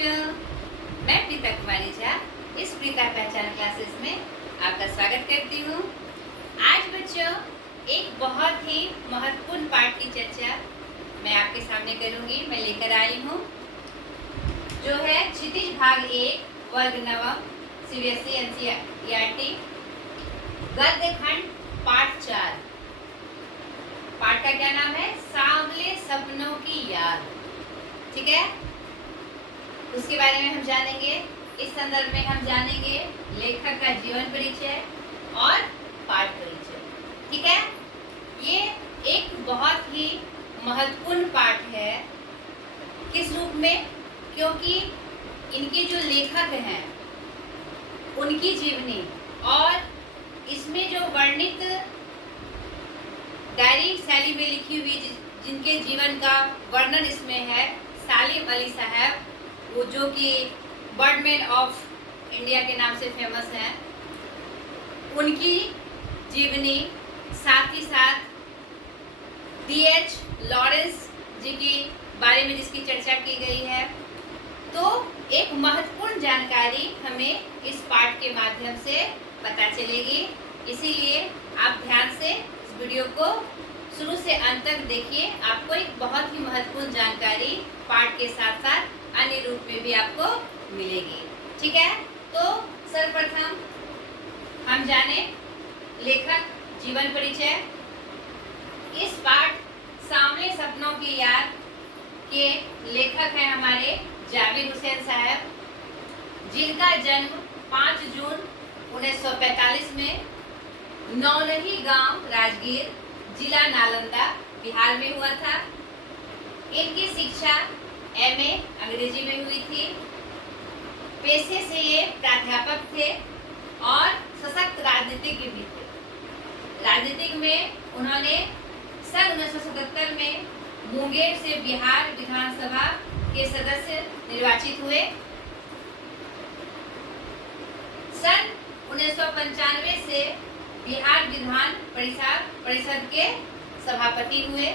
बच्चों, मैं प्रीता कुमारी झा इस प्रीता पहचान क्लासेस में आपका स्वागत करती हूँ। आज बच्चों एक बहुत ही महत्वपूर्ण पाठ की चर्चा मैं आपके सामने करूँगी। मैं लेकर आई हूँ जो है क्षितिज भाग 1 वर्ग नवम CBSE NCERT गद्य खंड पाठ 4। पाठ का क्या नाम है? सांवले सपनों की याद। ठीक है, उसके बारे में हम जानेंगे। इस संदर्भ में हम जानेंगे लेखक का जीवन परिचय और पाठ परिचय। ठीक है, ये एक बहुत ही महत्वपूर्ण पाठ है। किस रूप में? क्योंकि इनके जो लेखक हैं उनकी जीवनी और इसमें जो वर्णित डायरी शैली में लिखी हुई जिनके जीवन का वर्णन इसमें है, सालिम अली साहब, वो जो कि बर्डमैन ऑफ इंडिया के नाम से फेमस हैं, उनकी जीवनी, साथ ही साथ D.H. लॉरेंस जी की बारे में जिसकी चर्चा की गई है। तो एक महत्वपूर्ण जानकारी हमें इस पाठ के माध्यम से पता चलेगी। इसीलिए आप ध्यान से इस वीडियो को शुरू से अंत तक देखिए। आपको एक बहुत ही महत्वपूर्ण जानकारी पाठ के साथ साथ अन्य रूप में भी आपको मिलेगी। ठीक है, तो सर्वप्रथम हम जाने लेखक जीवन परिचय। इस पाठ सांवले सपनों की याद के लेखक हैं हमारे जावेद हुसैन साहब, जिनका जन्म 5 जून 1945 में नौलही गांव राजगीर, जिला नालंदा, बिहार में हुआ था। इनकी शिक्षा MA अंग्रेजी में हुई थी। पेशे से ये प्राध्यापक थे और सशक्त राजनीतिज्ञ भी थे। राजनीतिक में उन्होंने सन 1977 में मुंगेर से बिहार विधानसभा के सदस्य निर्वाचित हुए। सन 1995 से बिहार विधान परिषद के सभापति हुए।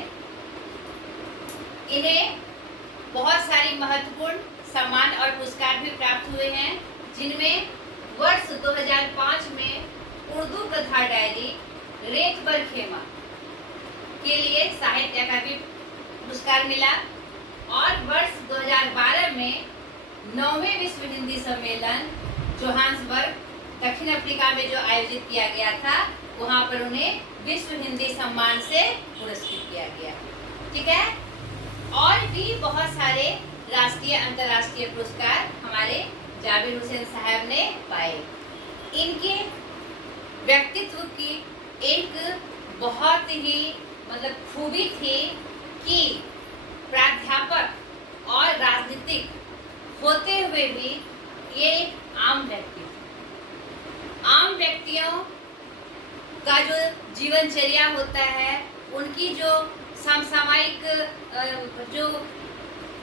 इन्हें बहुत सारी महत्वपूर्ण सम्मान और पुरस्कार भी प्राप्त हुए हैं, जिनमें वर्ष 2005 में उर्दू कथा डायरी रेत पर खेमा के लिए साहित्य अकादमी पुरस्कार मिला और वर्ष 2012 में 9वें विश्व हिंदी सम्मेलन जोहान्सबर्ग दक्षिण अफ्रीका में जो आयोजित किया गया था, वहां पर उन्हें विश्व हिंदी सम्मान से पुरस्कृत किया गया। ठीक है, और भी बहुत सारे राष्ट्रीय अंतर्राष्ट्रीय पुरस्कार हमारे जावेद हुसैन साहब ने पाए। इनके व्यक्तित्व की एक बहुत ही खूबी थी कि प्राध्यापक और राजनीतिक होते हुए भी ये एक आम व्यक्ति थे। आम व्यक्तियों का जो जीवनचर्या होता है, उनकी जो समसामयिक जो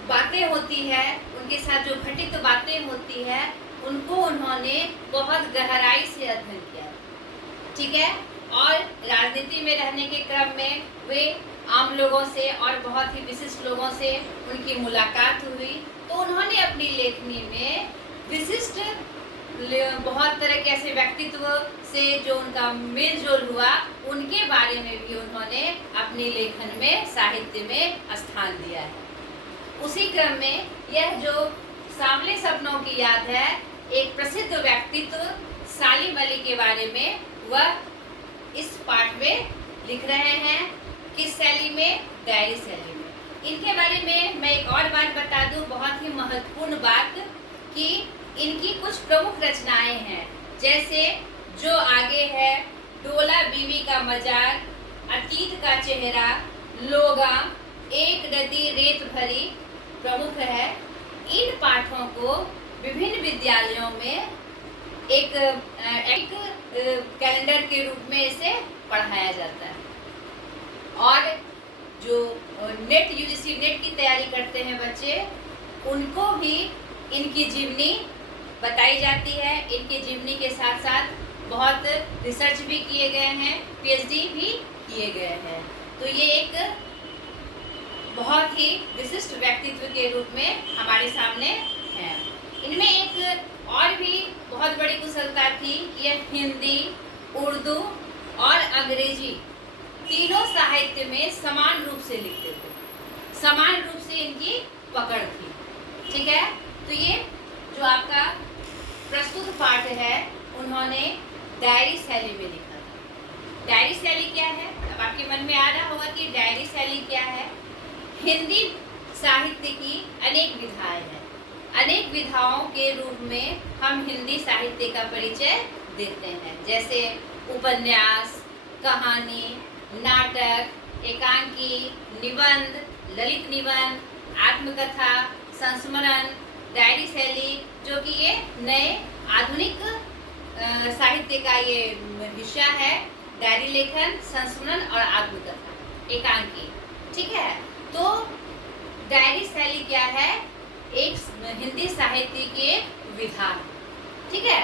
बातें होती है, उनके साथ जो घटित बातें होती है, उनको उन्होंने बहुत गहराई से अध्ययन किया। ठीक है, और राजनीति में रहने के क्रम में वे आम लोगों से और बहुत ही विशिष्ट लोगों से उनकी मुलाकात हुई, तो उन्होंने अपनी लेखनी में विशिष्ट बहुत तरह के ऐसे व्यक्तित्व से जो उनका मेल जोल हुआ, उनके बारे में भी उन्होंने अपनी लेखन में, साहित्य में स्थान दिया है। उसी क्रम में यह जो सांवले सपनों की याद है, एक प्रसिद्ध व्यक्तित्व सालिम अली के बारे में वह इस पाठ में लिख रहे हैं। किस शैली में? डायरी शैली में। इनके बारे में मैं एक और बात बता दूं, बहुत ही महत्वपूर्ण बात, कि इनकी कुछ प्रमुख रचनाएं हैं, जैसे जो आगे है, डोला बीवी का मजार, अतीत का चेहरा, लोगा, एक नदी रेत भरी प्रमुख है। इन पाठों को विभिन्न विद्यालयों में एक कैलेंडर के रूप में इसे पढ़ाया जाता है। और जो नेट UGC नेट की तैयारी करते हैं बच्चे, उनको भी इनकी जीवनी बताई जाती है। इनकी जीवनी के साथ साथ बहुत रिसर्च भी किए गए हैं, PhD भी किए गए हैं। तो ये एक बहुत ही विशिष्ट व्यक्तित्व के रूप में हमारे सामने हैं। इनमें एक और भी बहुत बड़ी कुशलता थी, ये हिंदी, उर्दू और अंग्रेजी तीनों साहित्य में समान रूप से लिखते थे, समान रूप से इनकी पकड़ थी। ठीक है, तो ये जो आपका प्रस्तुत पाठ है उन्होंने डायरी शैली में लिखा था। डायरी शैली क्या है? अब आपके मन में आ रहा होगा कि डायरी शैली क्या है। हिंदी साहित्य की अनेक विधाएं हैं, अनेक विधाओं के रूप में हम हिंदी साहित्य का परिचय देते हैं, जैसे उपन्यास, कहानी, नाटक, एकांकी, निबंध, ललित निबंध, आत्मकथा, संस्मरण, डायरी शैली, जो कि ये नए आधुनिक साहित्य का ये हिस्सा है। डायरी लेखन, संस्मरण और आत्मकथा, एकांकी। ठीक है, तो डायरी शैली क्या है? एक हिंदी साहित्य की एक विधा है। ठीक है,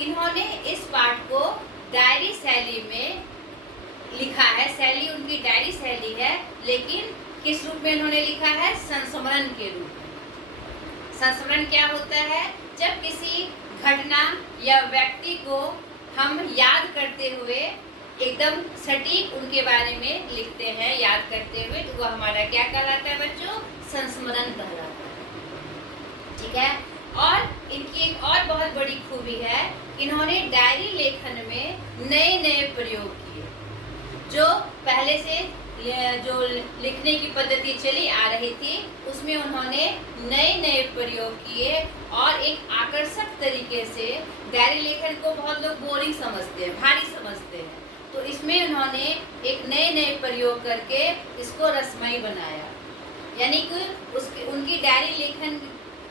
इन्होंने इस पाठ को डायरी शैली में लिखा है। शैली उनकी डायरी शैली है, लेकिन किस रूप में इन्होंने लिखा है? संस्मरण के रूप में। संस्मरण क्या होता है? जब किसी घटना या व्यक्ति को हम याद करते हुए एकदम सटीक उनके बारे में लिखते हैं, याद करते हुए, तो वह हमारा क्या कहलाता है बच्चों? संस्मरण कहलाता है। ठीक है, और इनकी एक और बहुत बड़ी खूबी है, इन्होंने डायरी लेखन में नए नए प्रयोग किए। जो पहले से जो लिखने की पद्धति चली आ रही थी, उसमें उन्होंने नए नए प्रयोग किए और एक आकर्षक तरीके से, डायरी लेखन को बहुत लोग बोरिंग समझते हैं, भारी समझते हैं, तो इसमें उन्होंने एक नए नए प्रयोग करके इसको रसमयी बनाया। यानी कि उनकी डायरी लेखन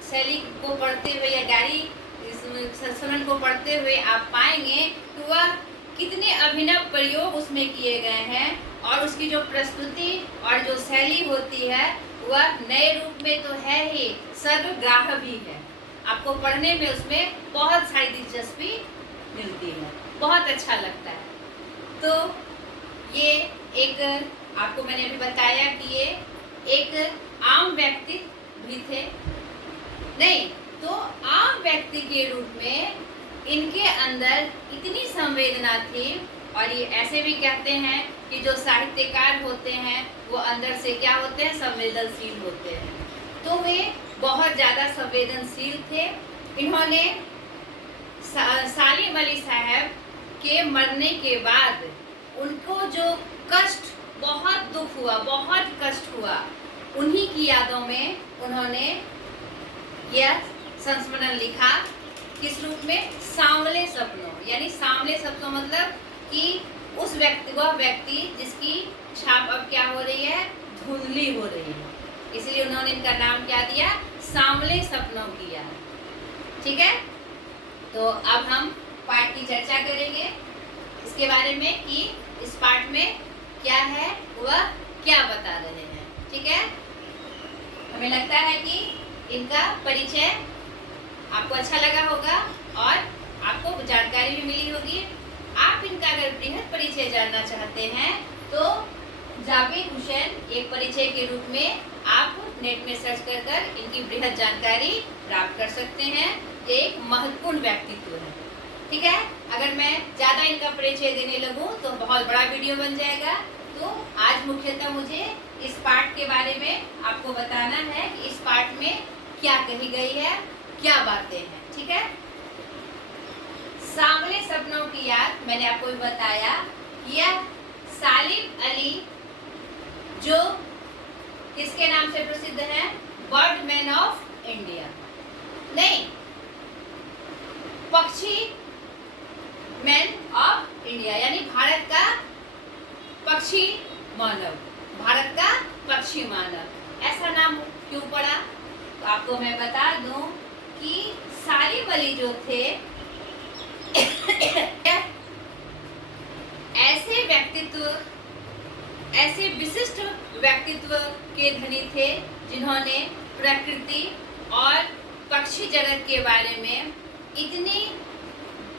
शैली को पढ़ते हुए या डायरी संस्मरण को पढ़ते हुए आप पाएंगे कि वह कितने अभिनव प्रयोग उसमें किए गए हैं, और उसकी जो प्रस्तुति और जो शैली होती है वह नए रूप में तो है ही, सर्वग्राह्य भी है। आपको पढ़ने में उसमें बहुत सारी दिलचस्पी मिलती है, बहुत अच्छा लगता है। तो ये एक आपको मैंने अभी बताया कि ये एक आम व्यक्ति भी थे, नहीं तो आम व्यक्ति के रूप में इनके अंदर इतनी संवेदना थी। और ये ऐसे भी कहते हैं कि जो साहित्यकार होते हैं वो अंदर से क्या होते हैं? संवेदनशील होते हैं। तो वे बहुत ज़्यादा संवेदनशील थे। इन्होंने सालिम अली साहब के मरने के बाद उनको जो कष्ट, बहुत दुख हुआ, बहुत कष्ट हुआ, उन्हीं की यादों में उन्होंने यह संस्मरण लिखा। किस रूप में? सांवले सपनों। यानी सांवले सपनों मतलब कि उस व्यक्ति, वह व्यक्ति जिसकी छाप अब क्या हो रही है? धुंधली हो रही है, इसलिए उन्होंने इनका नाम क्या दिया? सांवले सपनों किया। ठीक है, तो अब हम पाठ की चर्चा करेंगे इसके बारे में कि इस पाठ में क्या है, वह क्या बता रहे हैं। ठीक है, हमें लगता है कि इनका परिचय आपको अच्छा लगा होगा और आपको जानकारी भी मिली होगी। आप इनका अगर बृहद परिचय जानना चाहते हैं तो जावेद हुसैन एक परिचय के रूप में आप नेट में सर्च कर इनकी बृहद जानकारी प्राप्त कर सकते हैं। एक महत्वपूर्ण व्यक्तित्व है। ठीक है, अगर मैं ज़्यादा इनका परिचय देने लगूं तो बहुत बड़ा वीडियो बन जाएगा। तो आज मुख्यतः मुझे इस पाठ के बारे में आपको बताना है कि इस पाठ में क्या कही गई है, क्या बातें हैं। ठीक है, सांवले सपनों की याद मैंने आपको भी बताया। यह सालिम अली जो किसके नाम से प्रसिद्ध है? बर्डमैन ऑफ इंडिया, नहीं, पक्षी मैन ऑफ इंडिया, यानी भारत का पक्षी मानव, भारत का पक्षी मानव। ऐसा नाम क्यों पड़ा? तो आपको मैं बता दूं कि सालिम अली जो थे ऐसे व्यक्तित्व, ऐसे विशिष्ट व्यक्तित्व के धनी थे जिन्होंने प्रकृति और पक्षी जगत के बारे में इतने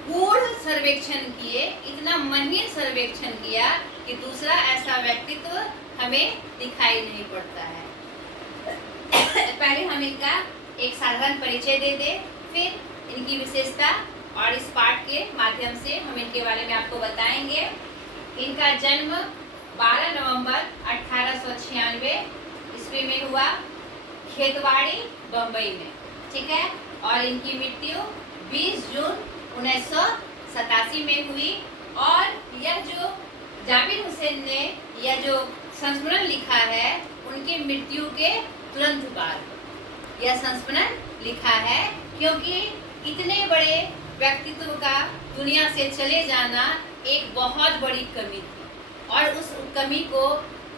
गूढ़ सर्वेक्षण किए, इतना महीन सर्वेक्षण किया कि दूसरा ऐसा व्यक्तित्व हमें दिखाई नहीं पड़ता है। पहले हम इनका एक साधारण परिचय दे दे, फिर इनकी विशेषता और इस पाठ के माध्यम से हम इनके बारे में आपको बताएंगे। इनका जन्म 12 नवंबर 1896 ईस्वी में हुआ, खेतवाड़ी बम्बई में, ठीक है। और इनकी मृत्यु 20 जून 1987 में हुई। और यह जो जाबिर हुसैन ने यह जो संस्मरण लिखा है उनकी मृत्यु के तुरंत बाद यह संस्मरण लिखा है, क्योंकि इतने बड़े व्यक्तित्व का दुनिया से चले जाना एक बहुत बड़ी कमी थी और उस कमी को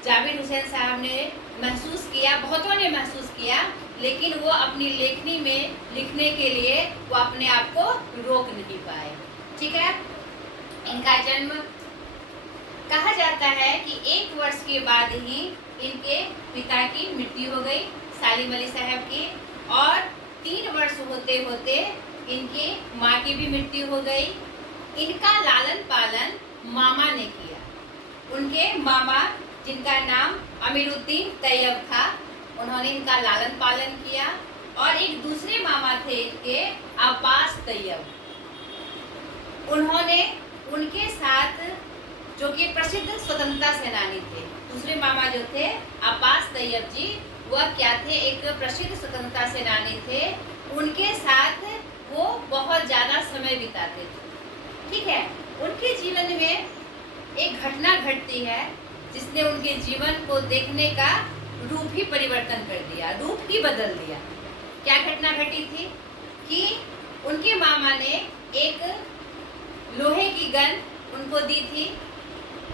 जाबिर हुसैन साहब ने महसूस किया, बहुतों ने महसूस किया, लेकिन वो अपनी लेखनी में लिखने के लिए वो अपने आप को रोक नहीं पाए, ठीक है। इनका जन्म कहा जाता है कि 1 वर्ष के बाद ही इनके पिता की मृत्यु हो गई, सालिम अली साहब की, और 3 वर्ष होते होते इनकी माँ की भी मृत्यु हो गई। इनका लालन पालन मामा ने किया। उनके मामा, जिनका नाम अमीरुद्दीन तैयब था, उन्होंने इनका लालन पालन किया। और एक दूसरे मामा थे इनके, अब्बास तैयब, उन्होंने उनके साथ, जो कि प्रसिद्ध स्वतंत्रता सेनानी थे, दूसरे मामा जो थे अब्बास तैयब जी, वह क्या थे, एक प्रसिद्ध स्वतंत्रता सेनानी थे। उनके साथ वो बहुत ज़्यादा समय बिताते थे, ठीक है। उनके जीवन में एक घटना घटती है जिसने उनके जीवन को देखने का रूप ही परिवर्तन कर दिया, रूप ही बदल दिया। क्या घटना घटी थी कि उनके मामा ने एक लोहे की गन उनको दी थी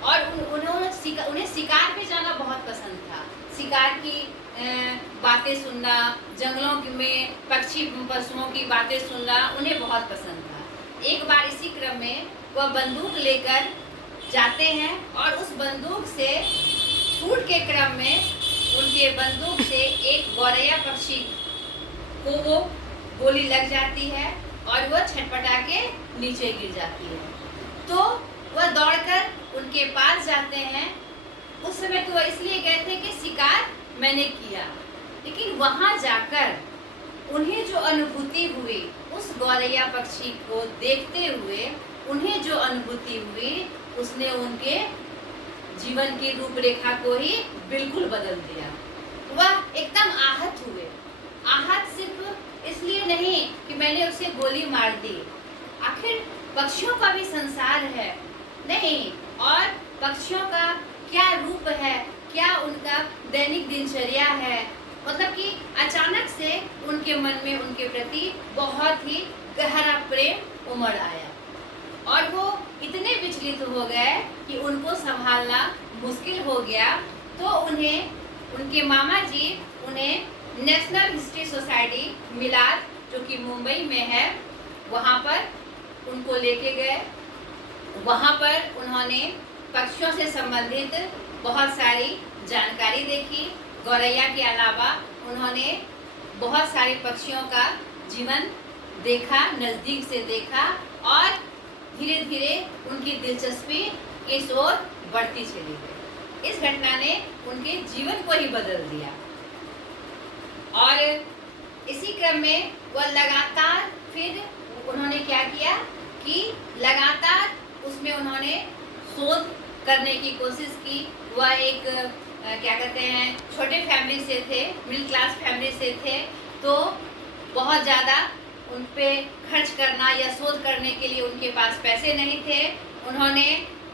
और उन्हें शिकार पे जाना बहुत पसंद था। शिकार की बातें सुनना, जंगलों में पशुओं की बातें सुनना उन्हें बहुत पसंद था। एक बार इसी क्रम में वह बंदूक लेकर जाते हैं और उस बंदूक से शूट के क्रम में उनके बंदूक से एक गौरैया पक्षी को वो गोली लग जाती है और वह छटपटा के नीचे गिर जाती है। तो वह दौड़कर उनके पास जाते हैं। उस समय तो वह इसलिए गए थे कि शिकार मैंने किया, लेकिन वहां जाकर उन्हें जो अनुभूति हुई, उस गौरैया पक्षी को देखते हुए उन्हें जो अनुभूति हुई, उसने उनके जीवन की रूपरेखा को ही बिल्कुल बदल दिया। वह एकदम आहत हुए। आहत सिर्फ इसलिए नहीं कि मैंने उसे गोली मार दी, आखिर पक्षियों का भी संसार है, नहीं, और पक्षियों का क्या रूप है, क्या उनका दैनिक दिनचर्या है, मतलब कि अचानक से उनके मन में उनके प्रति बहुत ही गहरा प्रेम उमड़ आया और वो इतने विचलित हो गए कि उनको संभालना मुश्किल हो गया। तो उन्हें उनके मामा जी उन्हें नेशनल हिस्ट्री सोसाइटी मिलाद, जो कि मुंबई में है, वहाँ पर उनको लेके गए। वहाँ पर उन्होंने पक्षियों से संबंधित बहुत सारी जानकारी देखी। गौरैया के अलावा उन्होंने बहुत सारे पक्षियों का जीवन देखा, नज़दीक से देखा और धीरे धीरे उनकी दिलचस्पी इस ओर बढ़ती चली गई। इस घटना ने उनके जीवन को ही बदल दिया और इसी क्रम में वह लगातार, फिर उन्होंने क्या किया कि लगातार उसमें उन्होंने शोध करने की कोशिश की। वह एक क्या कहते हैं, छोटे फैमिली से थे, मिडिल क्लास फैमिली से थे, तो बहुत ज़्यादा उन पे खर्च करना या शोध करने के लिए उनके पास पैसे नहीं थे। उन्होंने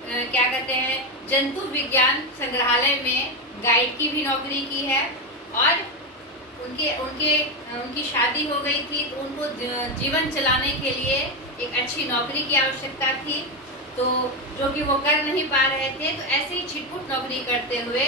क्या कहते हैं, जंतु विज्ञान संग्रहालय में गाइड की भी नौकरी की है और उनकी शादी हो गई थी, तो उनको जीवन चलाने के लिए एक अच्छी नौकरी की आवश्यकता थी, तो जो कि वो कर नहीं पा रहे थे। तो ऐसे ही छिटपुट नौकरी करते हुए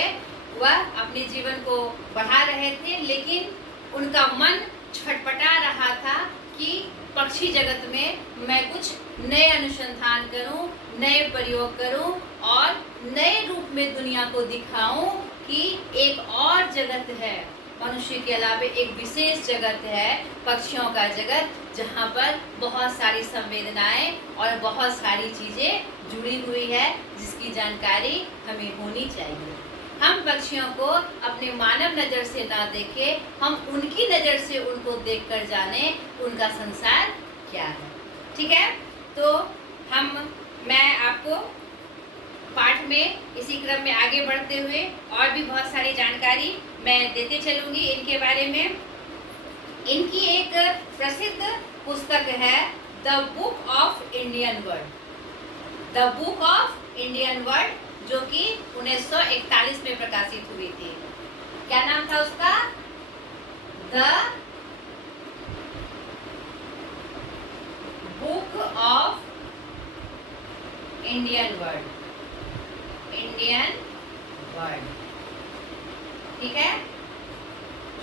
वह अपने जीवन को बढ़ा रहे थे, लेकिन उनका मन छटपटा रहा था कि पक्षी जगत में मैं कुछ नए अनुसंधान करूं, नए प्रयोग करूं और नए रूप में दुनिया को दिखाऊं कि एक और जगत है, मनुष्य के अलावा एक विशेष जगत है, पक्षियों का जगत, जहाँ पर बहुत सारी संवेदनाएं और बहुत सारी चीज़ें जुड़ी हुई है, जिसकी जानकारी हमें होनी चाहिए। हम पक्षियों को अपने मानव नज़र से ना देखें, हम उनकी नज़र से उनको देखकर जाने उनका संसार क्या है। ठीक है, तो मैं आपको पाठ में इसी क्रम में आगे बढ़ते हुए और भी बहुत सारी जानकारी मैं देते चलूँगी इनके बारे में। इनकी एक प्रसिद्ध पुस्तक है the book of Indian word, the book of Indian word, जो कि 1941 में प्रकाशित हुई थी। क्या नाम था उसका? The book of Indian word, Indian word, ठीक है,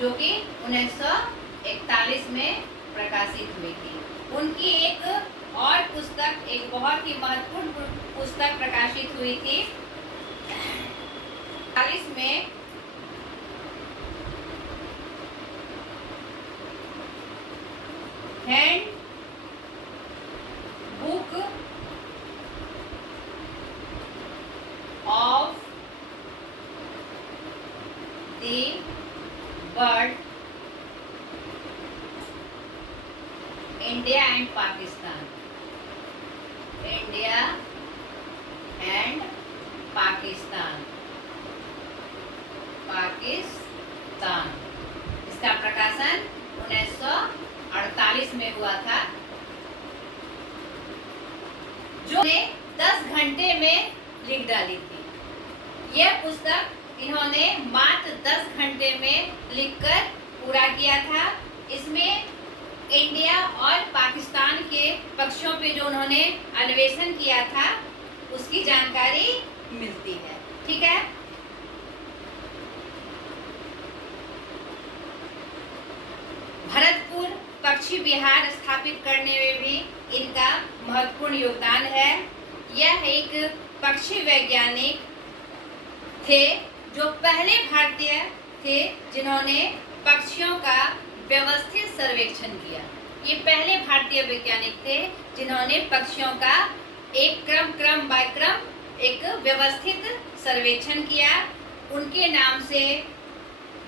जो कि 1941 में प्रकाशित हुई थी। उनकी एक और पुस्तक, एक बहुत ही महत्वपूर्ण पुस्तक प्रकाशित हुई थी 1940 में, hand book of the bird India and Pakistan, India and Pakistan, Pakistan. इसका प्रकाशन 1948 में हुआ था, जो ने 10 घंटे में लिख डाली थी। यह पुस्तक इन्होंने मात्र 10 घंटे में लिखकर पूरा किया था। इसमें इंडिया और पाकिस्तान के पक्षियों पे जो उन्होंने अन्वेषण किया था उसकी जानकारी मिलती है। ठीक है, भरतपुर पक्षी विहार स्थापित करने में भी इनका महत्वपूर्ण योगदान है। यह एक पक्षी वैज्ञानिक थे जो पहले भारतीय थे जिन्होंने पक्षियों का व्यवस्थित सर्वेक्षण किया। ये पहले भारतीय वैज्ञानिक थे जिन्होंने पक्षियों का एक क्रम बाय क्रम एक व्यवस्थित सर्वेक्षण किया। उनके नाम से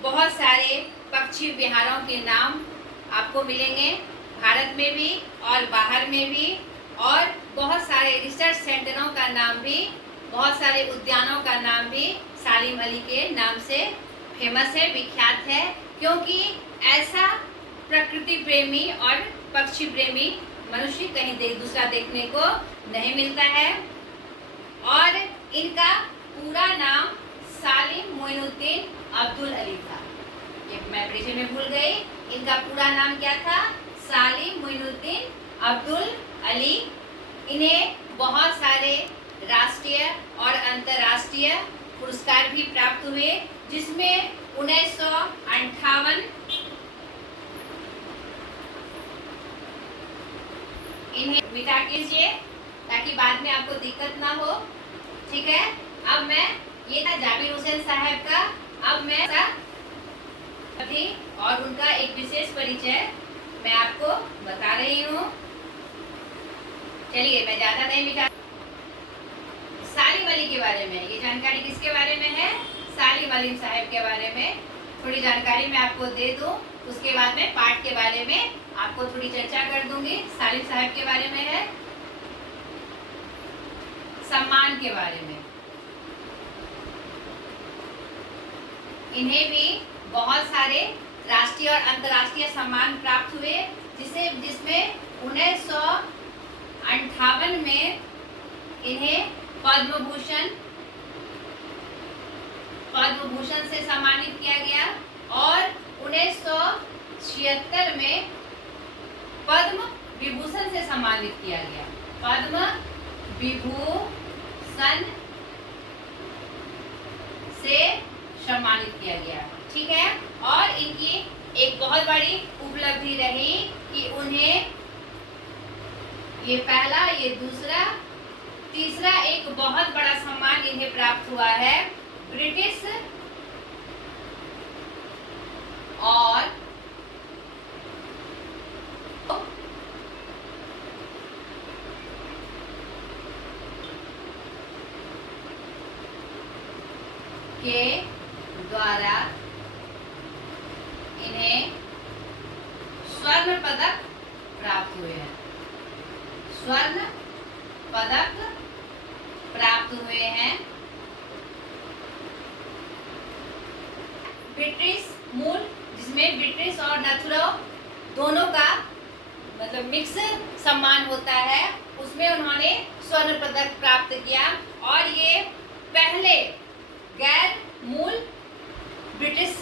बहुत सारे पक्षी विहारों के नाम आपको मिलेंगे, भारत में भी और बाहर में भी, और बहुत सारे रिसर्च सेंटरों का नाम भी, बहुत सारे उद्यानों का नाम भी सालिम अली के नाम से फेमस है, विख्यात है, क्योंकि ऐसा प्रकृति प्रेमी और पक्षी प्रेमी मनुष्य कहीं दूसरा देखने को नहीं मिलता है। और इनका पूरा नाम सालिम मोइनुद्दीन अब्दुल अली था। ये मैं परिचय में भूल गई, इनका पूरा नाम क्या था? सालिम मोइनुद्दीन अब्दुल अली। इन्हें बहुत सारे राष्ट्रीय और अंतर्राष्ट्रीय पुरस्कार भी प्राप्त हुए, जिसमें 1958 इन्हें मिटा कीजिए ताकि बाद में आपको दिक्कत ना हो। ठीक है, अब मैं ये था जाबिर हुसैन साहब का। अब मैं और उनका एक विशेष परिचय मैं आपको बता रही हूँ। चलिए, मैं ज्यादा नहीं मिटा। सालिम अली के बारे में, ये जानकारी किसके बारे में है? सालिम अली साहब के बारे में थोड़ी जानकारी मैं आपको दे दूं, उसके बाद में पाठ के बारे में आपको थोड़ी चर्चा कर दूंगी। सालिम साहब के बारे में है, सम्मान के बारे में। इन्हें भी बहुत सारे राष्ट्रीय और अंतर्राष्ट्रीय सम्मान प्राप्त हुए, जिसमें 1958 में इन्हें पद्म भूषण से सम्मानित किया गया और 1976 में पद्म विभूषण से सम्मानित किया गया। पद्म विभूषण से सम्मानित किया गया। ठीक है, और इनकी एक बहुत बड़ी उपलब्धि रही कि उन्हें ये पहला, ये दूसरा, तीसरा एक बहुत बड़ा सम्मान इन्हें प्राप्त हुआ है ब्रिटिश और के द्वारा इन्हें स्वर्ण पदक प्राप्त हुए हैं। स्वर्ण पदक प्राप्त हुए हैं। ब्रिटिश मूल, जिसमें ब्रिटिश और नथुराव दोनों का मतलब मिक्स सम्मान होता है, उसमें उन्होंने स्वर्ण पदक प्राप्त किया। और ये पहले गैर मूल ब्रिटिश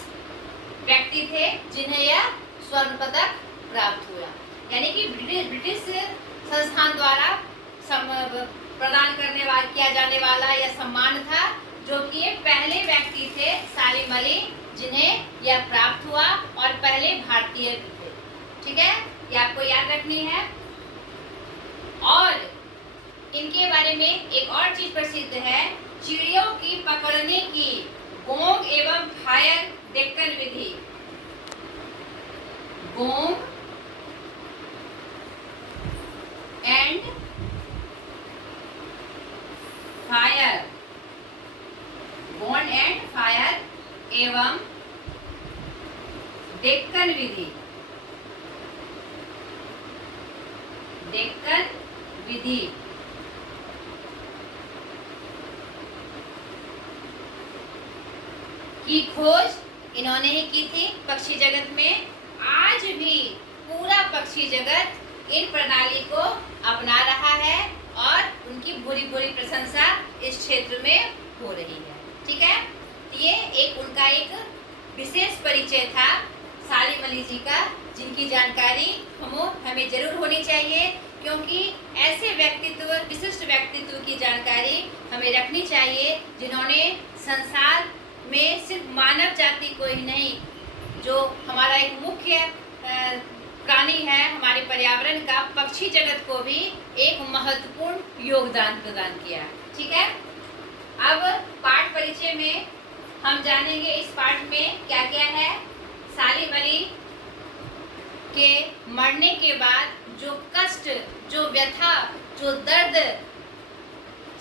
व्यक्ति थे जिन्हें यह स्वर्ण पदक प्राप्त हुआ। यानी कि ब्रिटिश संस्थान द्वारा प्रदान किया जाने वाला यह सम्मान था, जो कि ये पहले व्यक्ति थे सालिम अली जिन्हें यह प्राप्त हुआ, और पहले भारतीय भी थे। ठीक है, ये आपको याद रखनी है। और इनके बारे में एक और चीज प्रसिद्ध है, चिड़ियों की पकड़ने की गोंग एवं fire Deccan Vidhi. Gong and fire, Gond and fire एवं डेक्कन विधि, डेक्कन विधि की खोज इन्होंने ही की थी पक्षी जगत में। आज भी पूरा पक्षी जगत इन प्रणाली को अपना रहा है और उनकी भूरी भूरी प्रशंसा इस क्षेत्र में हो रही है। ठीक है, ये उनका एक विशेष परिचय था सालिम अली जी का, जिनकी जानकारी हमें जरूर होनी चाहिए, क्योंकि ऐसे व्यक्तित्व, विशिष्ट व्यक्तित्व की जानकारी हमें रखनी चाहिए जिन्होंने संसार में सिर्फ मानव जाति को ही नहीं, जो हमारा एक मुख्य प्राणी है हमारे पर्यावरण का, पक्षी जगत को भी एक महत्वपूर्ण योगदान प्रदान किया। ठीक है, अब पाठ परिचय में हम जानेंगे इस पाठ में क्या क्या है। सालिम अली के मरने के बाद जो कष्ट, जो व्यथा, जो दर्द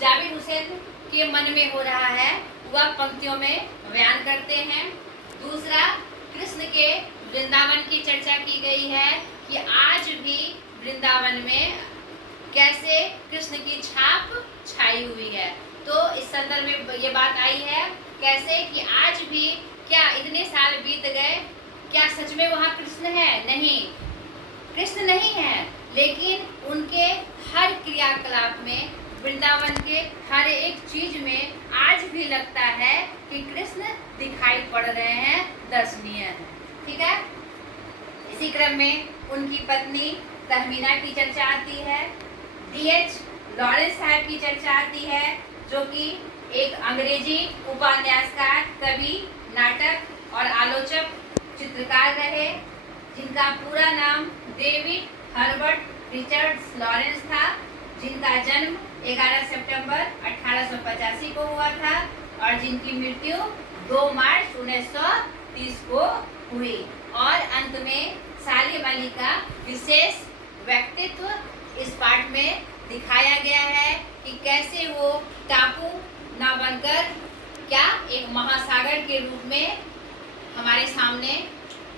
जाबिर हुसैन के मन में हो रहा है, वह पंक्तियों में बयान करते हैं। दूसरा, कृष्ण के वृंदावन की चर्चा की गई है कि आज भी वृंदावन में कैसे कृष्ण की छाप छाई हुई है। तो इस संदर्भ में ये बात आई है कैसे कि आज भी, क्या इतने साल बीत गए, क्या सच में वहाँ कृष्ण है? नहीं, कृष्ण नहीं है, लेकिन उनके हर क्रियाकलाप में, वृंदावन के हर एक चीज में आज भी लगता है कि कृष्ण दिखाई पड़ रहे हैं, दर्शनीय हैं। ठीक है, इसी क्रम में उनकी पत्नी तहमीना की चर्चा आती है। D.H. लॉरेंस साहब की चर्चा आती है, जो कि एक अंग्रेजी उपन्यासकार, कवि, नाटक और आलोचक, चित्रकार रहे, जिनका पूरा नाम डेविड हर्बर्ट रिचर्ड्स लॉरेंस था, जिनका जन्म 11 सितंबर 1885 को हुआ था और जिनकी मृत्यु 2 मार्च 1930 को हुई। और अंत में सालिम अली का विशेष व्यक्तित्व इस पाठ में दिखाया गया है कि कैसे वो टापू ना बनकर क्या एक महासागर के रूप में हमारे सामने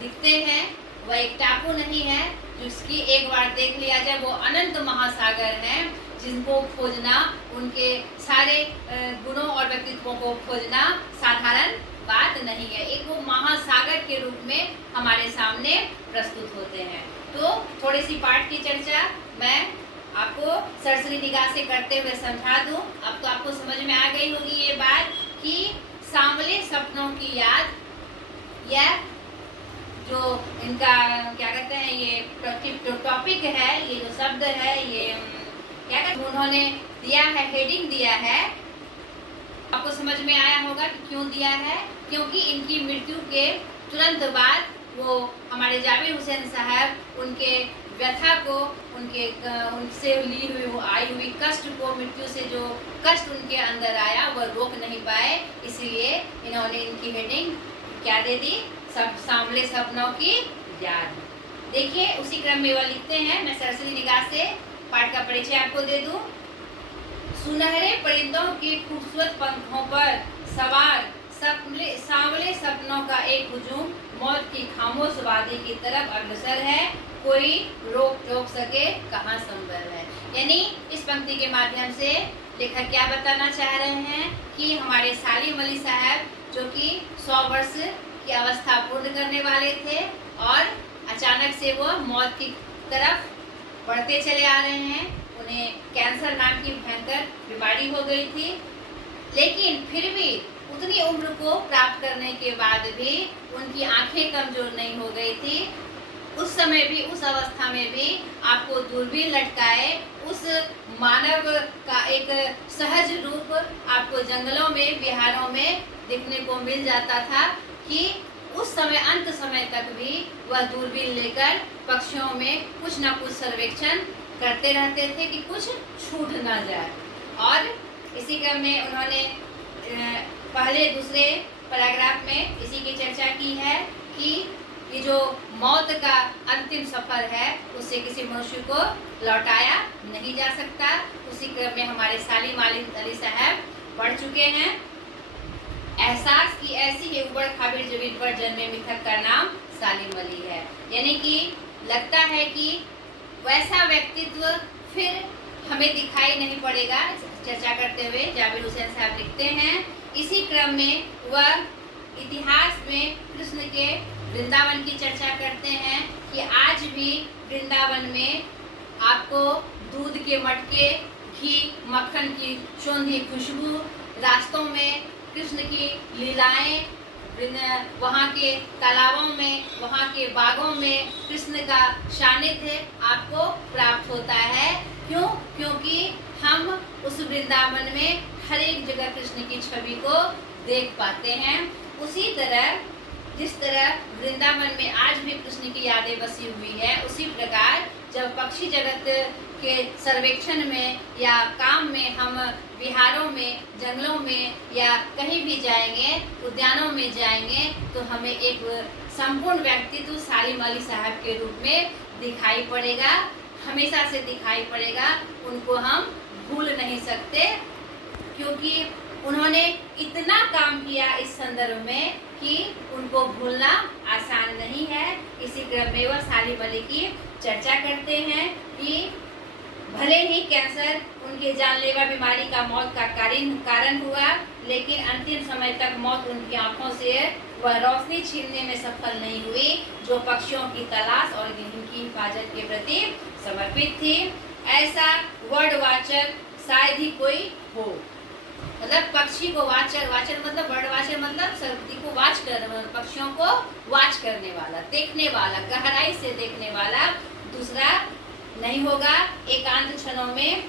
दिखते हैं। वह एक टापू नहीं है जिसकी एक बार देख लिया जाए, वो अनंत महासागर है जिनको खोजना, उनके सारे गुणों और व्यक्तित्वों को खोजना साधारण बात नहीं है। एक वो महासागर के रूप में हमारे सामने प्रस्तुत होते हैं। तो थोड़ी सी पाठ की चर्चा मैं आपको सरसरी निगाह से करते हुए समझा दूं। अब तो आपको समझ में आ गई होगी ये बात कि सांवले सपनों की याद, यह जो इनका क्या कहते हैं, ये टॉपिक है, ये जो शब्द है, ये क्या कहते हैं, उन्होंने दिया है, हेडिंग दिया है। आपको समझ में आया होगा कि क्यों दिया है, क्योंकि इनकी मृत्यु के तुरंत बाद वो हमारे जाबिर हुसैन साहब उनके व्यथा को, उनसे ली हुई वो आई हुई कष्ट को, मृत्यु से जो कष्ट उनके अंदर आया वह रोक नहीं पाए, इसीलिए इन्होंने इनकी हेडिंग क्या दे दी, सब सांवले सपनों की याद। देखिए उसी क्रम में वह लिखते हैं, मैं सरसरी निगाह से पाठ का परिचय आपको दे दूं। सुनहरे परिंदों की खूबसूरत पंखों पर सवार सांवले सपनों का एक हुजूम मौत की खामोश वादी की तरफ अग्रसर है, कोई रोक टोक सके कहाँ संभव है। यानी इस पंक्ति के माध्यम से लेखक क्या बताना चाह रहे हैं कि हमारे सालिम अली साहब जो कि 100 वर्ष की अवस्था पूर्ण करने वाले थे और अचानक से वो मौत की तरफ बढ़ते चले आ रहे हैं। उन्हें कैंसर नाम की भयंकर बीमारी हो गई थी, लेकिन फिर भी उतनी उम्र को प्राप्त करने के बाद भी उनकी आंखें कमजोर नहीं हो गई थी। उस समय भी, उस अवस्था में भी आपको दूरबीन लटकाए उस मानव का एक सहज रूप आपको जंगलों में, बिहारों में देखने को मिल जाता था कि उस समय, अंत समय तक भी वह दूरबीन लेकर पक्षियों में कुछ न कुछ सर्वेक्षण करते रहते थे कि कुछ छूट ना जाए। और इसी क्रम में उन्होंने पहले दूसरे पैराग्राफ में इसी की चर्चा की है कि ये जो मौत का अंतिम सफर है उससे किसी मनुष्य को लौटाया नहीं जा सकता। उसी क्रम में हमारे सालिम अली साहब बढ़ चुके हैं। एहसास की ऐसी ही उबड़ खाबड़ जमीन पर जन्मे मिथक का नाम सालिम अली है। यानी कि लगता है कि वैसा व्यक्तित्व फिर हमें दिखाई नहीं पड़ेगा। चर्चा करते हुए जाबिर हुसैन साहब लिखते हैं, इसी क्रम में वह इतिहास में कृष्ण के वृंदावन की चर्चा करते हैं कि आज भी वृंदावन में आपको दूध के मटके, घी, मक्खन की चौंधी खुशबू, रास्तों में कृष्ण की लीलाएं, वहाँ के तालाबों में, वहाँ के बागों में कृष्ण का सानिध्य आपको प्राप्त होता है। क्यों? क्योंकि हम उस वृंदावन में हर एक जगह कृष्ण की छवि को देख पाते हैं। उसी तरह जिस तरह वृंदावन में आज भी कृष्ण की यादें बसी हुई है, उसी प्रकार जब पक्षी जगत के सर्वेक्षण में या काम में हम बिहारों में, जंगलों में या कहीं भी जाएंगे, उद्यानों में जाएंगे, तो हमें एक संपूर्ण व्यक्तित्व सालिम अली साहब के रूप में दिखाई पड़ेगा, हमेशा से दिखाई पड़ेगा। उनको हम भूल नहीं सकते क्योंकि उन्होंने इतना काम किया इस संदर्भ में कि उनको भूलना आसान नहीं है। इसी क्रम में वह सालिम अली की चर्चा करते हैं कि भले ही कैंसर उनके जानलेवा बीमारी का मौत का कारण हुआ, लेकिन अंतिम समय तक मौत उनकी आंखों से वह रोशनी छीनने में सफल नहीं हुई जो पक्षियों की तलाश और उनकी हिफाजत के प्रति समर्पित थी। ऐसा वर्ड वाचर शायद ही कोई हो। मतलब पक्षी को वाचर मतलब बर्ड वाचर मतलब सर्दी को वाच कर, पक्षियों को वाच करने वाला, देखने वाला, गहराई से देखने वाला दूसरा नहीं होगा। एकांत क्षणों में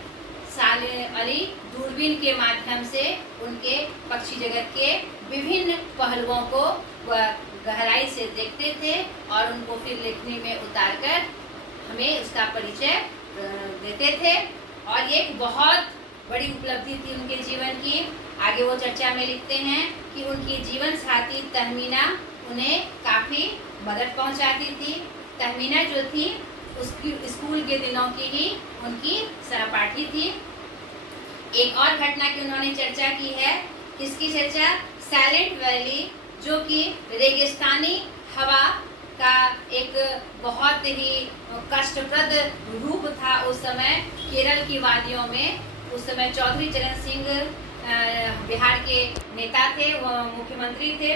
सालिम अली दूरबीन के माध्यम से उनके पक्षी जगत के विभिन्न पहलुओं को वह गहराई से देखते थे और उनको फिर लेखनी में उतारकर हमें उसका परिचय देते थे। और ये एक बहुत बड़ी उपलब्धि थी उनके जीवन की। आगे वो चर्चा में लिखते हैं कि उनकी जीवन साथी तहमीना उन्हें काफ़ी मदद पहुंचाती थी। तहमीना जो थी उसकी स्कूल के दिनों की ही उनकी सहपाठी थी। एक और घटना की उन्होंने चर्चा की है। किसकी चर्चा? साइलेंट वैली, जो कि रेगिस्तानी हवा का एक बहुत ही कष्टप्रद रूप था उस समय केरल की वादियों में। उस समय चौधरी चरण सिंह बिहार के नेता थे, वो मुख्यमंत्री थे,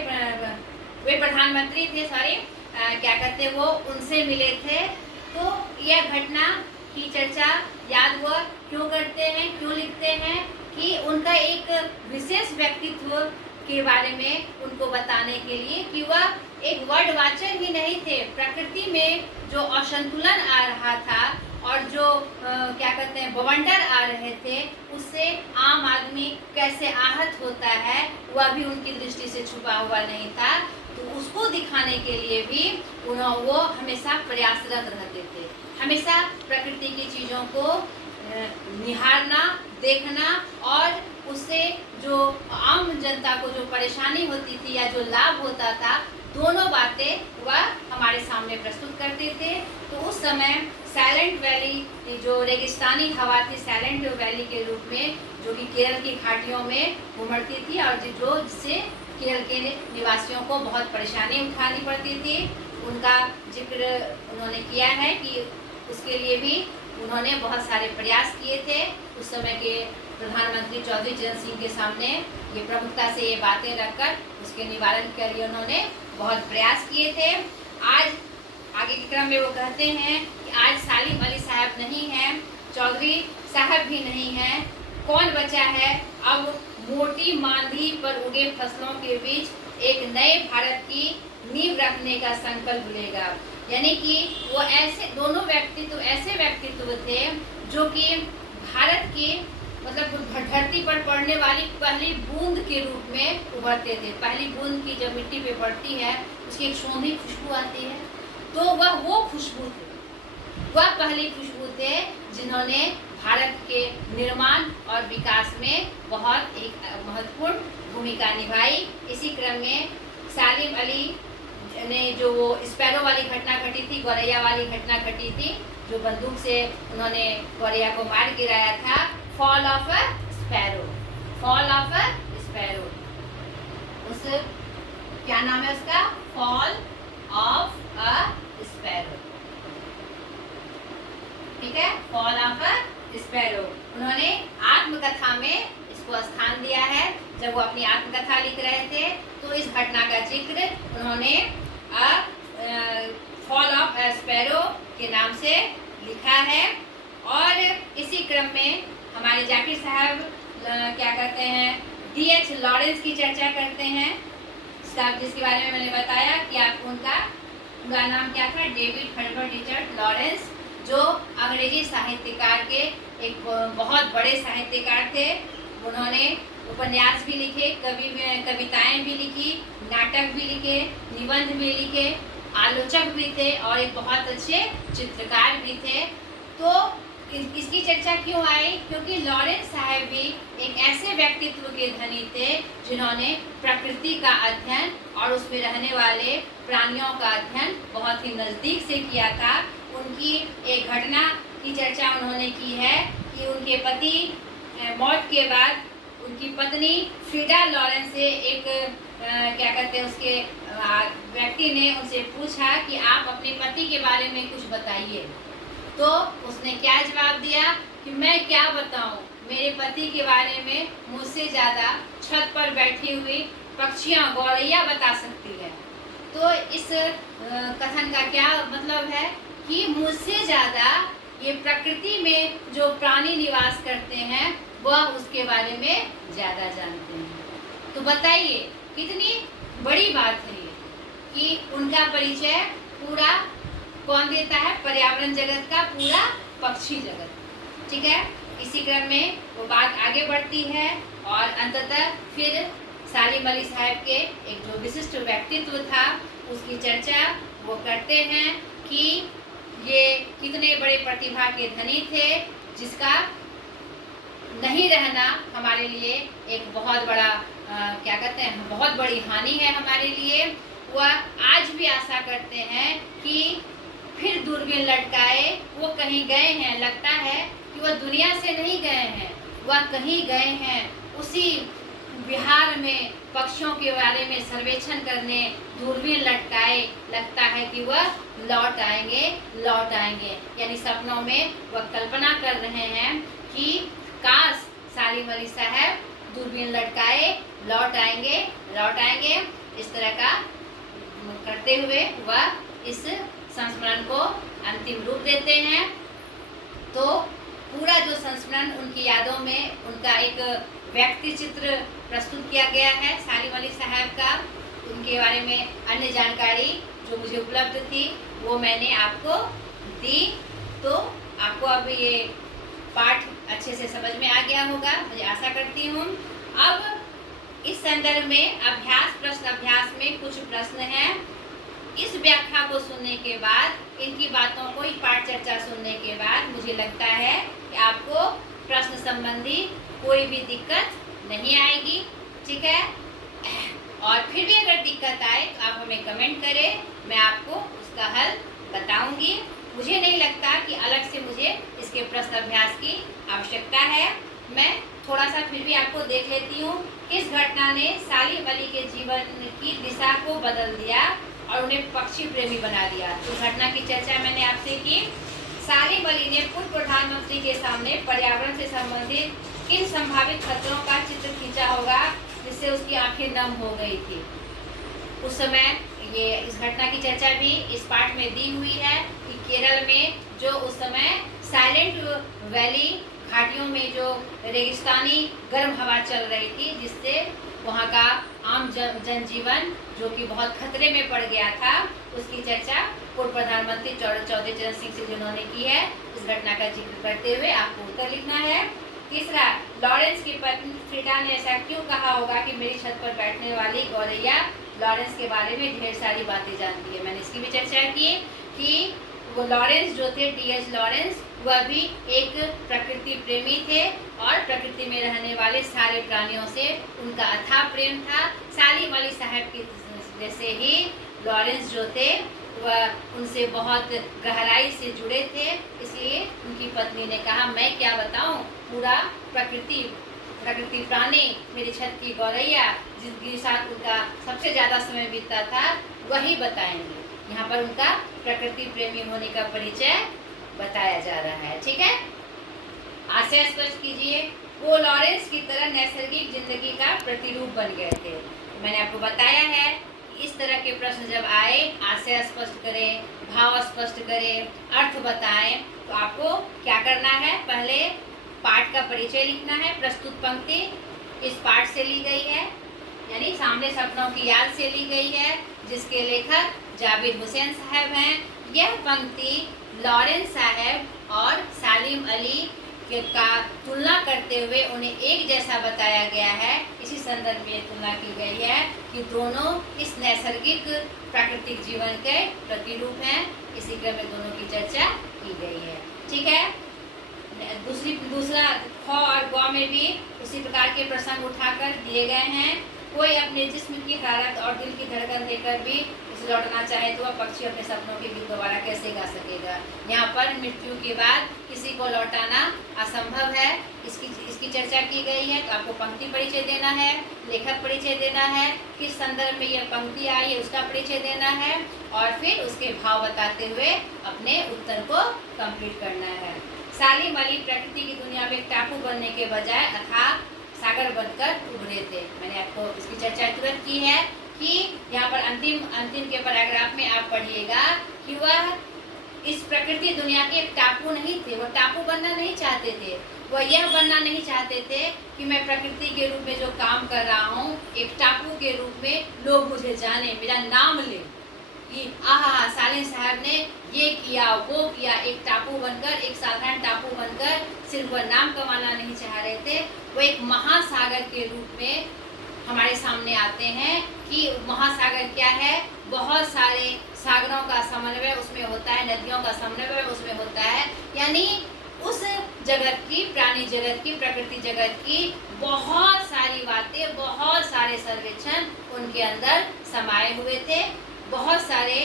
वे प्रधानमंत्री थे, क्या कहते वो उनसे मिले थे। तो यह घटना की चर्चा याद हुआ क्यों करते हैं, क्यों लिखते हैं कि उनका एक विशेष व्यक्तित्व के बारे में उनको बताने के लिए कि वह एक वर्ड वाचर ही नहीं थे। प्रकृति में जो असंतुलन आ रहा था और जो क्या कहते हैं बवंडर आ रहे थे, उससे आम आदमी कैसे आहत होता है वह भी उनकी दृष्टि से छुपा हुआ नहीं था। तो उसको दिखाने के लिए भी वो हमेशा प्रयासरत रहते थे। हमेशा प्रकृति की चीज़ों को निहारना, देखना और उससे जो आम जनता को जो परेशानी होती थी या जो लाभ होता था, दोनों बातें वह हमारे सामने प्रस्तुत करते थे। तो उस समय साइलेंट वैली जो रेगिस्तानी हवा थी, साइलेंट वैली के रूप में, जो कि केरल की घाटियों में उमड़ती थी और जो जिससे केरल के निवासियों को बहुत परेशानी उठानी पड़ती थी। उनका जिक्र उन्होंने किया है कि उसके लिए भी उन्होंने बहुत सारे प्रयास किए थे। उस समय के प्रधानमंत्री चौधरी चरण सिंह के सामने ये प्रमुखता से ये बातें रखकर उसके निवारण के लिए उन्होंने बहुत प्रयास किए थे। आज आगे के क्रम में वो कहते हैं कि आज सालिम अली साहब नहीं हैं, चौधरी साहब भी नहीं हैं, कौन बचा है? अब मोटी मांदी पर उगे फसलों के बीच एक नए भारत की नींव रखने का संकल्प लेगा। यानी कि वो ऐसे दोनों व्यक्तित्व ऐसे व्यक्तित्व थे जो कि भारत की मतलब धरती पर पड़ने वाली पहली बूंद के रूप में उभरते थे। पहली बूंद की जब मिट्टी पे पड़ती है उसकी एक सोंधी खुशबू आती है, तो वह वो खुशबू थे, वह पहली खुशबू थे जिन्होंने भारत के निर्माण और विकास में बहुत एक महत्वपूर्ण भूमिका निभाई। इसी क्रम में सालिम अली ने जो वो स्पैरो वाली घटना घटी थी, गौरैया वाली घटना घटी थी, जो बंदूक से उन्होंने गौरैया को मार गिराया था, fall of a sparrow, fall of a sparrow, उस क्या नाम है उसका? फॉल ऑफ अ स्पैरो, ठीक है, फॉल ऑफ अ स्पैरो। उन्होंने आत्मकथा में इसको स्थान दिया है। जब वो अपनी आत्मकथा लिख रहे थे तो इस घटना का जिक्र उन्होंने फॉल ऑफ अ स्पैरो के नाम से लिखा है। और इसी क्रम में हमारे जाकिर साहब क्या कहते हैं, D.H. लॉरेंस की चर्चा करते हैं, जिसके बारे में मैंने बताया कि आपको उनका नाम क्या था? डेविड हर्बर्ट रिचर्ड लॉरेंस, जो अंग्रेजी साहित्यकार के एक बहुत बड़े साहित्यकार थे। उन्होंने उपन्यास भी लिखे, कविताएं भी लिखी, नाटक भी लिखे, निबंध भी लिखे, आलोचक भी थे और एक बहुत अच्छे चित्रकार भी थे। तो इसकी चर्चा क्यों आई? क्योंकि लॉरेंस साहब भी एक ऐसे व्यक्तित्व के धनी थे जिन्होंने प्रकृति का अध्ययन और उसमें रहने वाले प्राणियों का अध्ययन बहुत ही नज़दीक से किया था। उनकी एक घटना की चर्चा उन्होंने की है कि उनके पति मौत के बाद उनकी पत्नी फ्रीडा लॉरेंस से एक क्या कहते हैं उसके व्यक्ति ने उनसे पूछा कि आप अपने पति के बारे में कुछ बताइए। तो उसने क्या जवाब दिया कि मैं क्या बताऊं, मेरे पति के बारे में मुझसे ज़्यादा छत पर बैठी हुई पक्षियां गौरैया बता सकती है। तो इस कथन का क्या मतलब है कि मुझसे ज़्यादा ये प्रकृति में जो प्राणी निवास करते हैं वह उसके बारे में ज़्यादा जानते हैं। तो बताइए कितनी बड़ी बात है ये कि उनका परिचय पूरा कौन देता है? पर्यावरण जगत का पूरा पक्षी जगत, ठीक है। इसी क्रम में वो बात आगे बढ़ती है और अंततः फिर सालिम अली साहब के एक जो विशिष्ट व्यक्तित्व था उसकी चर्चा वो करते हैं कि ये कितने बड़े प्रतिभा के धनी थे, जिसका नहीं रहना हमारे लिए एक बहुत बड़ा क्या कहते हैं, बहुत बड़ी हानि है हमारे लिए। वह आज भी आशा करते हैं कि फिर दूरबीन लटकाए वो कहीं गए हैं, लगता है कि वह दुनिया से नहीं गए हैं, वह कहीं गए हैं उसी बिहार में पक्षियों के बारे में सर्वेक्षण करने दूरबीन लटकाए, लगता है कि वह लौट आएंगे। यानी सपनों में वह कल्पना कर रहे हैं कि काश सालिम अली साहब दूरबीन लटकाए लौट आएंगे। इस तरह का करते हुए वह इस संस्मरण को अंतिम रूप देते हैं। तो पूरा जो संस्मरण उनकी यादों में उनका एक व्यक्ति चित्र प्रस्तुत किया गया है सालिम अली साहब का। उनके बारे में अन्य जानकारी जो मुझे उपलब्ध थी वो मैंने आपको दी। तो आपको अब ये पाठ अच्छे से समझ में आ गया होगा, मुझे आशा करती हूँ। अब इस संदर्भ में प्रश्न अभ्यास में कुछ प्रश्न हैं। इस व्याख्या को सुनने के बाद, इनकी बातों को पाठ चर्चा सुनने के बाद मुझे लगता है कि आपको प्रश्न संबंधी कोई भी दिक्कत नहीं आएगी, ठीक है। और फिर भी अगर दिक्कत आए तो आप हमें कमेंट करें, मैं आपको उसका हल बताऊंगी। मुझे नहीं लगता कि अलग से मुझे इसके प्रश्न अभ्यास की आवश्यकता है। मैं थोड़ा सा फिर भी आपको देख लेती हूँ। किस घटना ने सालिम अली के जीवन की दिशा को बदल दिया और उन्हें पक्षी प्रेमी बना दिया। तो घटना की चर्चा मैंने आपसे की। सालिम अली ने पूर्व प्रधानमंत्री के सामने पर्यावरण से संबंधित किन संभावित खतरों का चित्र खींचा होगा जिससे उसकी आंखें नम हो गई थी। उस समय ये इस घटना की चर्चा भी इस पाठ में दी हुई है कि केरल में जो उस समय साइलेंट वैली घाटियों में जो रेगिस्तानी गर्म हवा चल रही थी, जिससे वहाँ का आम जनजीवन जो कि बहुत खतरे में पड़ गया था, उसकी चर्चा पूर्व प्रधानमंत्री चौधरी चरण सिंह से जिन्होंने की है। इस घटना का जिक्र करते हुए आपको उत्तर लिखना है। तीसरा, लॉरेंस की पत्नी फ्रीडा ने ऐसा क्यों कहा होगा कि मेरी छत पर बैठने वाली गौरैया लॉरेंस के बारे में ढेर सारी बातें जानती है। मैंने इसकी भी चर्चा की कि वो लॉरेंस जो थे, डी.एच. लॉरेंस, वह भी एक प्रकृति प्रेमी थे और प्रकृति में रहने वाले सारे प्राणियों से उनका अथाह प्रेम था। सालिम अली साहब की जैसे ही लॉरेंस जो थे वह उनसे बहुत गहराई से जुड़े थे, इसलिए उनकी पत्नी ने कहा मैं क्या बताऊं, पूरा प्रकृति प्राणी मेरी छत की गौरैया जिनके साथ उनका सबसे ज़्यादा समय बीतता था वही बताएंगे। यहाँ पर उनका प्रकृति प्रेमी होने का परिचय बताया जा रहा है। ठीक है, आशय स्पष्ट कीजिए। वो लॉरेंस की तरह नैसर्गिक जिंदगी का प्रतिरूप बन गए थे। मैंने आपको बताया है इस तरह के प्रश्न जब आए, आशय स्पष्ट करें, भाव स्पष्ट करें, अर्थ बताएं, तो आपको क्या करना है, पहले पाठ का परिचय लिखना है। प्रस्तुत पंक्ति इस पाठ से ली गई है, यानी सामने सपनों की याद से ली गई है, जिसके लेखक जाबिर हुसैन साहब हैं। यह पंक्ति लॉरेंस साहब और सालिम अली का तुलना करते हुए उन्हें एक जैसा बताया गया है। इसी संदर्भ में तुलना की गई है कि दोनों इस नैसर्गिक प्राकृतिक जीवन के प्रतिरूप हैं। इसी क्रम में दोनों की चर्चा की गई है। ठीक है, दूसरा ख और ग में भी उसी प्रकार के प्रसंग उठाकर दिए गए हैं। कोई अपने जिस्म की हरारत और दिल की धड़कन देकर भी उसे लौटना चाहे तो वह पक्षी अपने सपनों के गीत दोबारा कैसे गा सकेगा। यहाँ पर मृत्यु के बाद किसी को लौटाना असंभव है, इसकी चर्चा की गई है। तो आपको पंक्ति परिचय देना है, लेखक परिचय देना है, किस संदर्भ में यह पंक्ति आई है उसका परिचय देना है, और फिर उसके भाव बताते हुए अपने उत्तर को कंप्लीट करना है। सालिम अली प्रकृति की दुनिया में एक टापू बनने के बजाय अथाह सागर बनकर उभरे थे। मैंने आपको इसकी चर्चा तुरंत की है कि यहाँ पर अंतिम के पैराग्राफ में आप पढ़िएगा कि वह इस प्रकृति दुनिया के एक टापू नहीं थे, वह टापू बनना नहीं चाहते थे। वह यह बनना नहीं चाहते थे कि मैं प्रकृति के रूप में जो काम कर रहा हूँ, एक टापू के रूप में लोग मुझे जाने, मेरा नाम ले कि आहा सालिम साहब ने ये किया वो किया। एक टापू बनकर, एक साधारण टापू बनकर सिर्फ वह नाम कमाना नहीं चाह रहे थे, वो एक महासागर के रूप में हमारे सामने आते हैं कि महासागर क्या है, बहुत सारे सागरों का समन्वय उसमें होता है, नदियों का समन्वय उसमें होता है, यानी उस जगत की, प्राणी जगत की, प्रकृति जगत की बहुत सारी बातें, बहुत सारे सर्वेक्षण उनके अंदर समाये हुए थे। बहुत सारे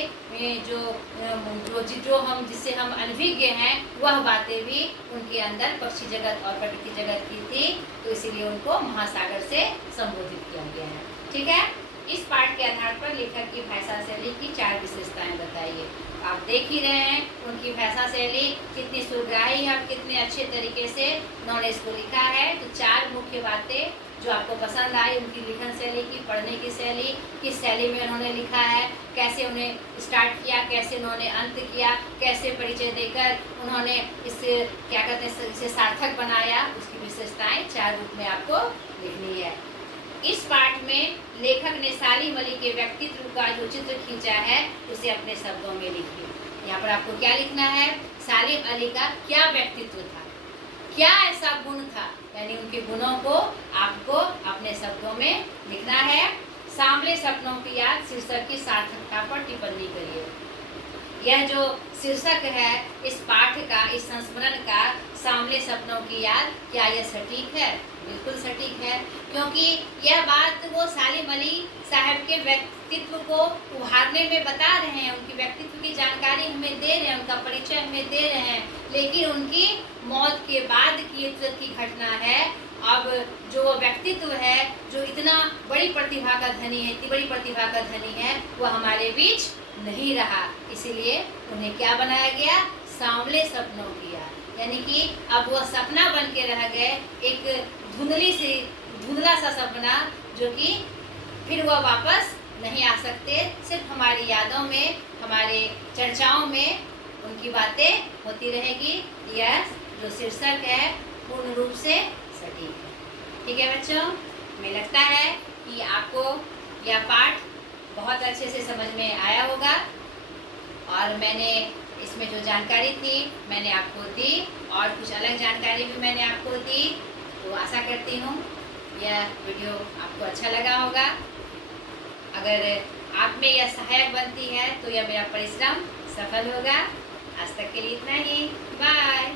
जिससे हम अनभिज्ञ हैं वह बातें भी उनके अंदर पक्षी जगत और प्रकृति जगत की थी, तो इसीलिए उनको महासागर से संबोधित किया गया है। ठीक है, इस पाठ के आधार पर लेखक की भाषा शैली की 4 विशेषताएं बताइए। आप देख ही रहे हैं उनकी भाषा शैली कितनी सुग्राही है और कितने अच्छे तरीके से उन्होंने इसको लिखा है। तो 4 मुख्य बातें जो आपको पसंद आई, उनकी लिखन शैली की, पढ़ने की शैली, किस शैली में उन्होंने लिखा है, कैसे उन्हें स्टार्ट किया, कैसे उन्होंने अंत किया, कैसे परिचय देकर उन्होंने इसे क्या कहते हैं इसे सार्थक बनाया, उसकी विशेषताएं 4 रूप में आपको लिखनी है। इस पाठ में लेखक ने सालिम अली के व्यक्तित्व का जो चित्र खींचा है उसे अपने शब्दों में लिखिए। यहाँ पर आपको क्या लिखना है, सालिम अली का क्या व्यक्तित्व था, क्या ऐसा गुण था, यानी उनके गुणों को आपको अपने शब्दों में लिखना है। सांवले सपनों की याद शीर्षक की सार्थकता पर टिप्पणी करिए। यह जो शीर्षक है इस पाठ का, इस संस्मरण का, सांवले सपनों की याद, क्या यह सटीक है? बिल्कुल सटीक है, क्योंकि यह बात वो सालिम अली साहब के व्यक्तित्व को उभारने में बता रहे हैं, उनकी व्यक्तित्व की जानकारी हमें दे रहे हैं, उनका परिचय हमें दे रहे हैं, लेकिन उनकी मौत के बाद की तुरंत की घटना है। अब जो वो व्यक्तित्व है जो इतना बड़ी प्रतिभा का धनी है, इतनी बड़ी प्रतिभा का धनी है, वो हमारे बीच नहीं रहा। इसीलिए उन्हें क्या बनाया गया? सांवले सपनों किया। यानी कि अब वो सपना बन के रह गए, एक धुंधला सा सपना, जो कि फिर वह वापस नहीं आ सकते। सिर्फ हमारी यादों में, हमारे चर्चाओं में उनकी बातें होती रहेगी। यह जो शीर्षक है पूर्ण रूप से सटीक है। ठीक है बच्चों, हमें लगता है कि आपको यह पाठ बहुत अच्छे से समझ में आया होगा, और मैंने इसमें जो जानकारी थी मैंने आपको दी, और कुछ अलग जानकारी भी मैंने आपको दी। तो आशा करती हूँ यह वीडियो आपको अच्छा लगा होगा। अगर आप में यह सहायक बनती है तो यह मेरा परिश्रम सफल होगा। आज तक के लिए इतना ही। बाय।